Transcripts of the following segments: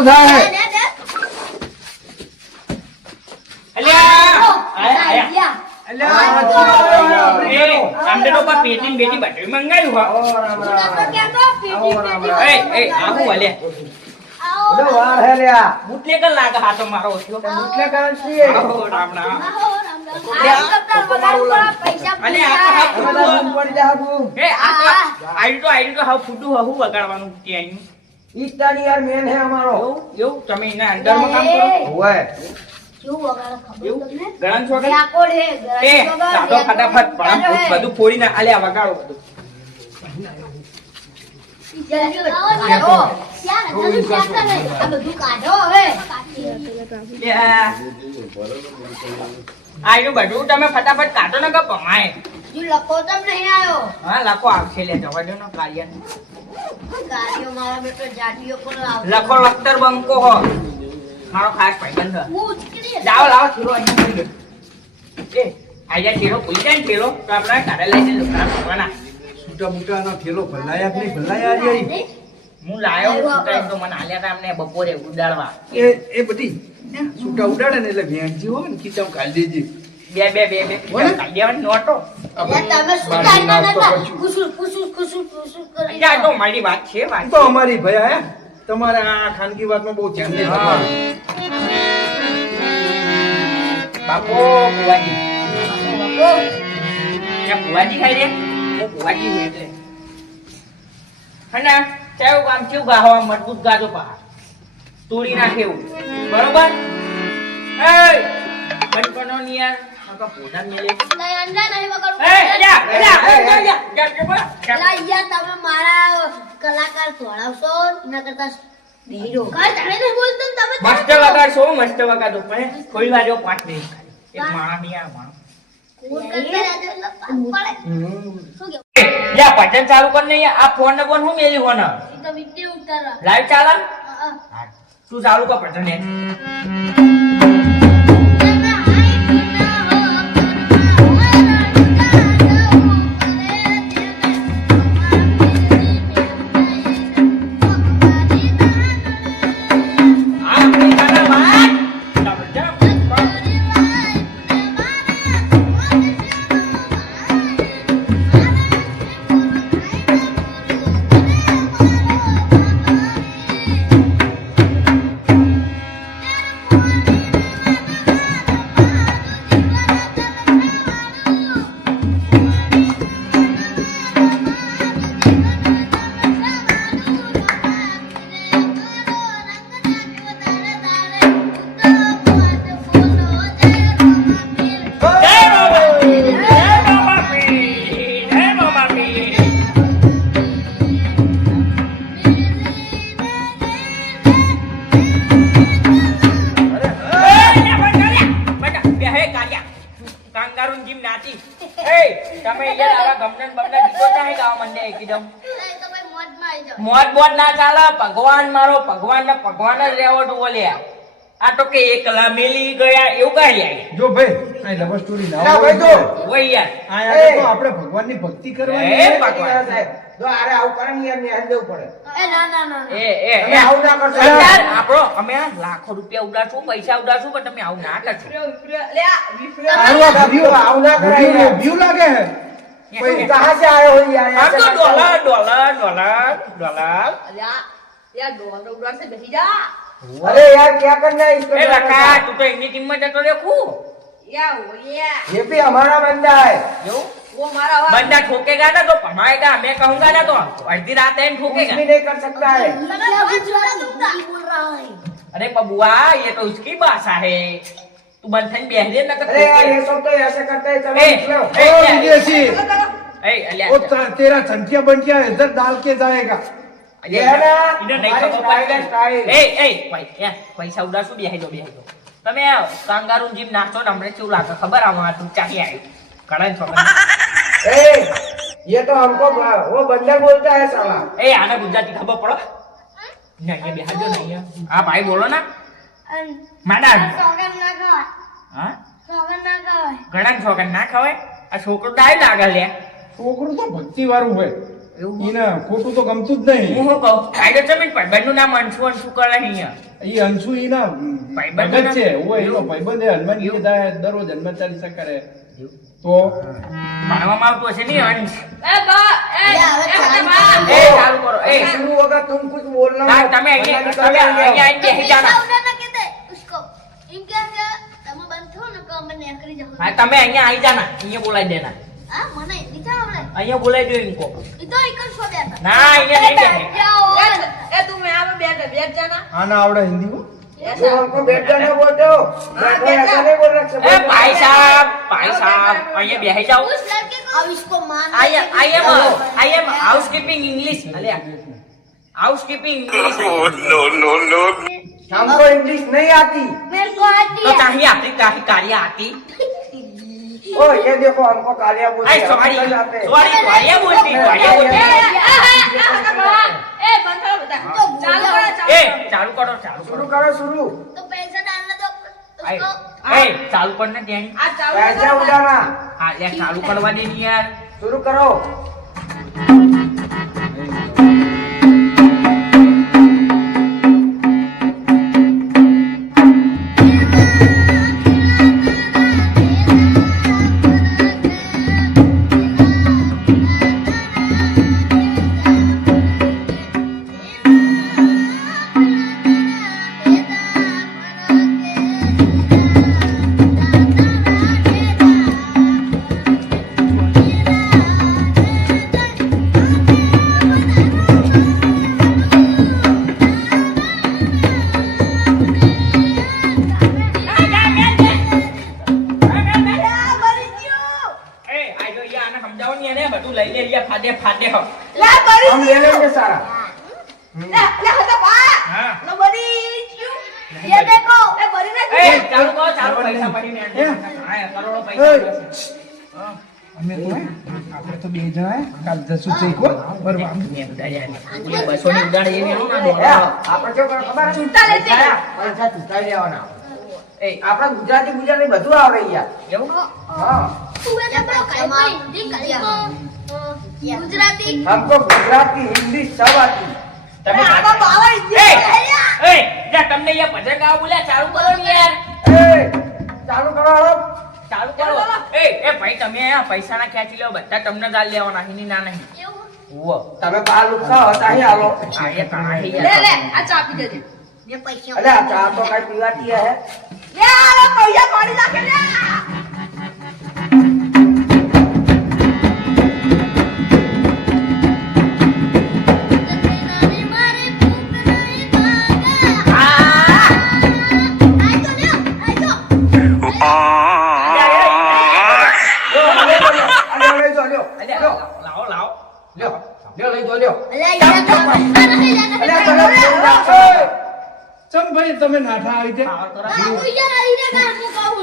કેવું થાય બધું ફોડી ના આલ્યા વગાડો બધું બધું તમે ફટાફટ કાઢો ને કે પમાય લખો તમ નહીં આવ્યો. હા લખો આવશે લે જવા દો ને કાર્ય ગાડીઓ મારા બેટો જાટીઓ પણ આવશે. લખો લખતર બંકો હો મારો ખાસ ભાઈબંધ છે. હું ઉચકી લાવો લાવો થેલો અહીંયા મૂકી દો. એ આયા થેલો ભૂલી જાય ને થેલો તો આપણે કાઢે લઈને લુકડા કરવાના. છૂટા બૂટાનો થેલો ભલાયા કે નહીં ભલાયા યાર હું લાયો છૂટા તો મને આલ્યા હતા અમને બપોરે ઉડાડવા. એ બધી છૂટા ઉડાડે ને એટલે વેણજી હોય ને ખીચામ કાઢી દેજે. બે કાઢી દેવાની નોટો. તમે શું કાઢતા નતા? કુસુર કરી અહીંયા તો મારી વાત છે વાત તો અમારી ભયા હે તમારે આ ખાનગી વાતમાં બહુ ધ્યાન દે તમારે. બાપો ભુવાજી ત્યાં ભુવાજી ખાઈ દે હું ભુવાજી હોય એટલે હને ચાયો કામ કેવું ગાહવા મજબૂત ગાજો પા તોડી નાખે એવું બરોબર. એ બનપણો ની યાર આકા પોડા મેલે નહીં અંડા નહીં વગર. લા યાર તમે મારા કલાકાર તોડાવશો ના કરતા બેરો કાઈ જાણે નહીં બોલતો ને તમે મસ્ત વગાડશો મસ્ત વગાડો પણ કોઈ વાર જો 5 મિનિટ ખાલી એક માણા ની આ માણો કોણ કરતા રહેજો એટલે પડે. શું કે યા ભજન ચાલુ કર ને આ ફોન ને કોણ હું મેલી ફોન ઈ તો વિડિયો ઉતાર. લાઈવ ચાલે હા તું ચાલુ કર ભજન ને મોજ બોજ ના ચાલે ભગવાન મારો ભગવાન ને ભગવાન જ રહેવો તો બોલ્યા આ તો કે એકલા મેલી ગયા એવું કહી જાય જો ભાઈ આ લવ સ્ટોરી ના ના હોય ભાઈ તો ઓય યાર આયા તો આપણે ભગવાનની ભક્તિ કરવાની એ છે. ભગવાન જો આરે આવું કરે ને યાર ને હાલ દેવું પડે. એ ના ના ના એ તમે આવું ના કરશો. યાર આપણો અમે આ લાખો રૂપિયા ઉડાડશું પૈસા ઉડાડશું પણ તમે આવું ના કરશો આવું આ view- આવું ના કરાય view- યાર. view લાગે હે कोई कहाँ से आए हो यार हम तो ऐसे डॉलर डॉलर डॉलर डॉलर યાર ડોલર ઉડાડ સે બેસી જા. अरे यार क्या करना है इसको ए लका तू तो इतनी टीम में जतो देखू યા ઓ યા ये भी हमारा बंदा है जो વો મારા વા बंदा ठोकेगा ना तो पमाएगा मैं कहूंगा ना तो आधी रात एंड कुछ ठोकेगा भी नहीं कर सकता है બોલ રહા હે. अरे बबुआ ये तो उसकी भाषा है तू बंधन बेहरे ना अरे यार ये सब तो ऐसे करते हैं चलो ए, निकलो ए, ओ विदेशी ए अलिया वो तेरा संख्या बंटिया इधर डाल के जाएगा ये है ना इधर नहीं हमारी खबर स्टाइल है पड़ती स्टाइल ए ए भाई पैसा उડાશું બેહી દો તમે કાંગારૂ જીમ નાચો ને હમણે કેવું લાગે ખબર આમાં તું ચાલી આવી ઘણા છોકરા ए ये तो हमको वो बंदर बोलता है साला એ આને ગુજરાતી ખબર પડો ને અહીંયા બેહાજો ને અહીંયા હા ભાઈ બોલો ને મેડમ સોગન ના ખવાય. હા સોગન ના ખવાય. ઘણા છોકરા ના ખવાય આ છોકરો ડાય લાગે લે છોકરું તો ભક્તિ વાળું હોય એને ખોટું તો ગમતું જ નહીં. હું શું કહું કાયદો છે મેં ભાઈબંધનું નામ અંશુ અંશુ કરે અહીંયા એ અંશુ એના ભાઈબંધ ભગત છે. ઓય એનો ભાઈબંધ એ હનુમાન ગીતા દરરોજ હનુમાન ચાલીસા કરે. તો ભણવામાં આવતું હશે નહીં અંશ હવે એ ચાલુ કરો એ शुरू होगा तुम कुछ बोलना હા मत। તમે અહીંયા वरना તમે निकल અહીંયા जाएंगे। આવીને બેસી જાઓ. उसको इनके તમે બંધ થો ને તો અમે નેકરી જાવ હા તમે અહીંયા આવી જાના અહીંયા બોલાવી દેના હા મને નીચે આવડે અહીંયા બોલાવી દો ઇનકો ઈ તો એક જ છો બેઠા ના અહીંયા નહીં બેસે. આના આવડે હિન્દીમાં? तो हमको बैठ जाने बोलते हो बैठो ऐसा नहीं बोल रहे ए भाई साहब અહીંયા બેસી જાઓ. उस लड़के को अब इसको मान I am housekeeping English. Housekeeping English. हमको इंग्लिश नहीं आती। मेरे को आती तो है चाहिए आपकी काफी कार्य आती. ओ ये देखो हमको कालिया बोलते अरे हैं, सॉरी हम निकल जाते हैं। सॉरी कार्य बोलती कार्य बोलती. ए चालू करो शुरू करो शुरू। तो पैसा डालना दो आए, उसको ए चालू करने देनी. पैसा उठाना हाँ यार चालू करवा देनी यार. शुरू करो। ए આ જો યાર આને સમજાવો ને એને બધું લઈ લે યાર ફાડે ફાડે હો. हम ले लेंगे सारा। हाँ ये देखो ए चालू करो चालू પૈસા ભરીને હા કરોડો પૈસા મળશે. અમે તો આપણે તો બે જણા કાલ જશું છે કો બરાબર. મેં ઉડાડ્યા. 200 ની ઉડાડે એવી આવું ના ए, દે. આપણે શું કરો ખબર છે? પૈસા ચૂંટાઈ લેવાના એ આપણે ગુજરાતી બધું આવડે યાર। એવું हाँ गुजराती हमको गुजराती हिंदी सब आती। તમે એ જા તમને યાર ભજન ગાવા બોલ્યા ચાલુ કરો ને યાર. ए, चालू करो हेलो। ચાલુ કરો. એ ભાઈ તમે આ પૈસાના ખેંચી લો બધા તમને ગાલ લેવાના હિની ના નહીં. ઓવો તમે બાર લુખા હતા ही आलो। આ એ કાહે યાર. ये पैसे अरे आ चाह तो कहीं पीवाती है। ले जो लो અલ્યા લાવો લાવો. लो लो ले जो लो। अल्लाह ये अरे चलो ચમ ભાઈ તમે નાઠા આવી છે પાવર કરો.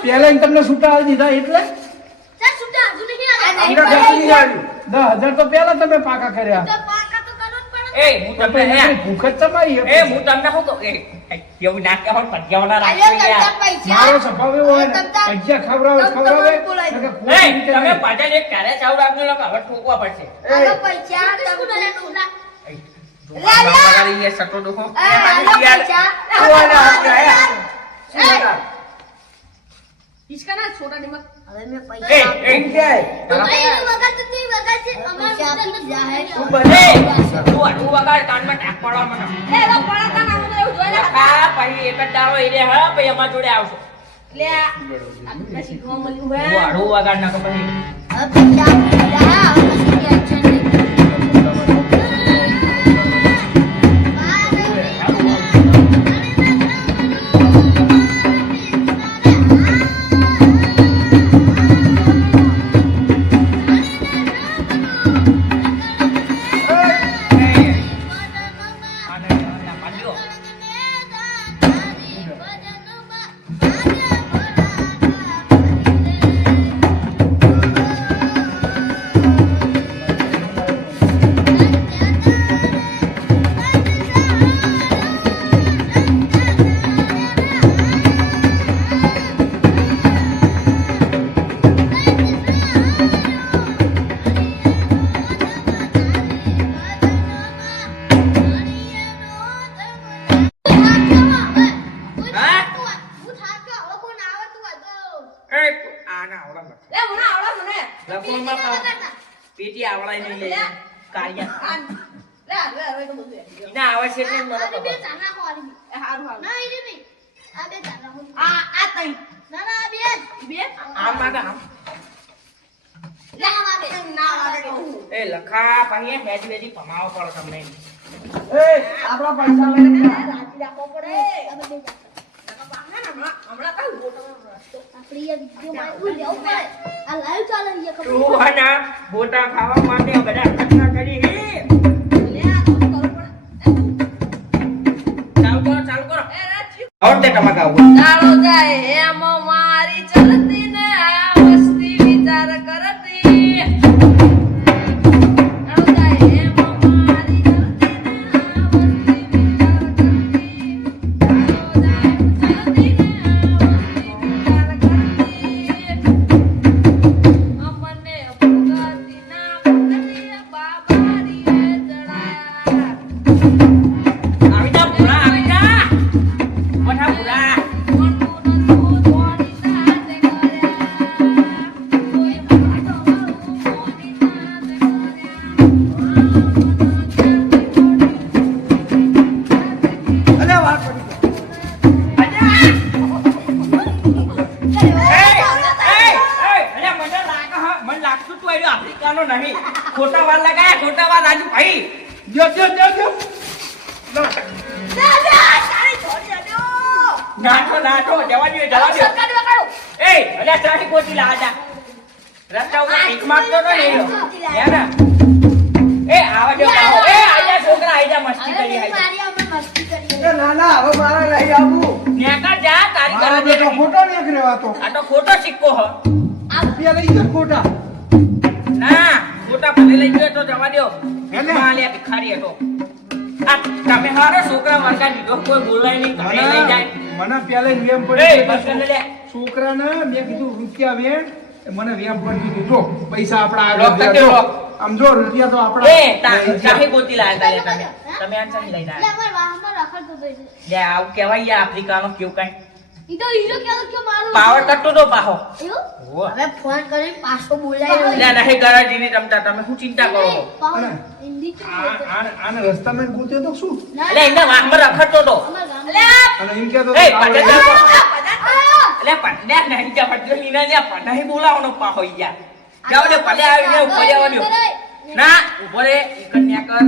પહેલા ઈ તમને છૂટા આવી દીધા એટલે हमने घर नहीं आई। 10,000 તો પહેલા તમે પાકા કર્યા. એ હું તમને તમે યાર ભૂખ જ ચમાઈ એ હું તમને શું કહું એ એવું ના કહો પગ્યાવાના રાખજો યાર. મારો સ્વભાવ એવો હોય ને પૈસા ખવડાવે નકર ખોટી એ રીતે તમે નહીં. પાછળ એક કારે ચાવડ આપજો લોકો હવે ઠોકવા પડશે. એ સટો ડોહો. યાર तू आना हमने आया। सुन હવે મેં એ પૈસા એ तुम क्या है? તું बने। તું અડું વગાડ કાનમાં ટાક પાડવા મને. આ પછી એક જ દાડો એ રે હા પછી અમાર જોડે આવશો. તું અડું વગાડ નાખો પછી. હવે પૈસા આપી દીધા, હવે પછી ટેન્શન નહીં. પાડે નહીં લે કાળિયા લે હવે તો બધું હેડી ના આવે છે એટલે મને આ બે ખબર. ચાના ખોરી બી. એ હારું હારું ના ઈ બી. આ બે ચાના ખોરી. આ તઈ ના ના આ બે જ. બે આમ માગે આમ. ના વાગે. ના વાગે કહું એ લખા ભાઈ હેડી વેડી ભમાવો પડે તમને એ આપણા પૈસા લઈને જા. રાજી રાખવો પડે. આ બે ચાના. હમણાં કઈ ગોટો આપણી આ વિડીયોમાં એવું લેવું પડે. આ લાઈવ ચાલે છે ખબર તું હના ગોટા ખાવા માટે બધા ખર્ચા કરી હે લે આ તો કરવું પડે ચાલુ કરો એ રાજી આવડતે ટમાકા ચાલો જાય એમ મારી ચલતી ને આ વસ્તી વિચાર કરતી ચાલો જાય એમ મારી ચલતી ને આ વસ્તી વિચાર કરતી ચાલો જાય ચલતી ને આ વસ્તી વિચાર કરતી અમને ભગતી ના ભગતી બાબારી જડાયા આવી જા ભૂરા આવી જા કોઠા ભૂરા અરે વાત પડી ગઈ. મને લાગતું તું આવ્યો આફ્રિકાનો નહીં ખોટા વાર લગાયા ખોટા વાર રાજુ ભાઈ જો લો. નાઠો નાઠો જવા દો એ અલ્યા ચાલી કોટી લાજા રસ્તા ઉપર ભીખ માંગતો તો નહીં હે ને એ આવા જો આવો એ આજા છોકરા આજા મસ્તી અરે કરી મેં આજા મારી આપણે મસ્તી કરી. એ ના ના હવે મારે લઈ આવું. નેકા જા તારી મારા કરવા દે બેટો ખોટો નહીં રહેવાતો. આ તો ખોટો સિક્કો હ રૂપિયા લઈ ગયો ખોટા. ના ખોટા ભલે લઈ ગયો તો જવા દો હેને? માલ્યા ભિખારી હતો આ તમે હારો છોકરા માર્કા દીધો કોઈ બોલાય નહીં ઘરે લઈ જાય મને પેલે વેમ એ પડી બસ કર લે છોકરાને મેં કીધું રૂપિયા વેણ એ મને વેમ પડી દીધું જો પૈસા આપણા લોક આગળ કરી જો. લોક. આમ જો રૂપિયા તો આપણા એ તા લઈ જા. ચાહે ગોતી લાયા તા લે તમે આન ચાહી લઈને એટલે આયા અમારા વાહનમાં રખડતો હતો એટલે. લે આવું કહેવાય યાર આફ્રિકાનો કેવું કાંઈ ઈ તો હીરો કહેતો કે મારું પાવર કટતો તો પાહો એવું? હોવે. હવે ફોન કરીને પાછો બોલાય લે નહીં ગરાજીની રમતા તમે શું ચિંતા કરો છો અને હિન્દી તો આને રસ્તામાં ગોત્યો તો શું એટલે એમને વાહમાં રખડતો તો અમારા ગામમાં અને એમ કહેતો એ તો પટે આવો. એટલે પટે નહીં જા પટે લીના જા પટે નહીં બોલાવવાનો પાહો ઈ જા જાવ ને પલે આવીને ઉભો રહેવા દ્યો. ના ઉભો રે ઈ કન્યા કર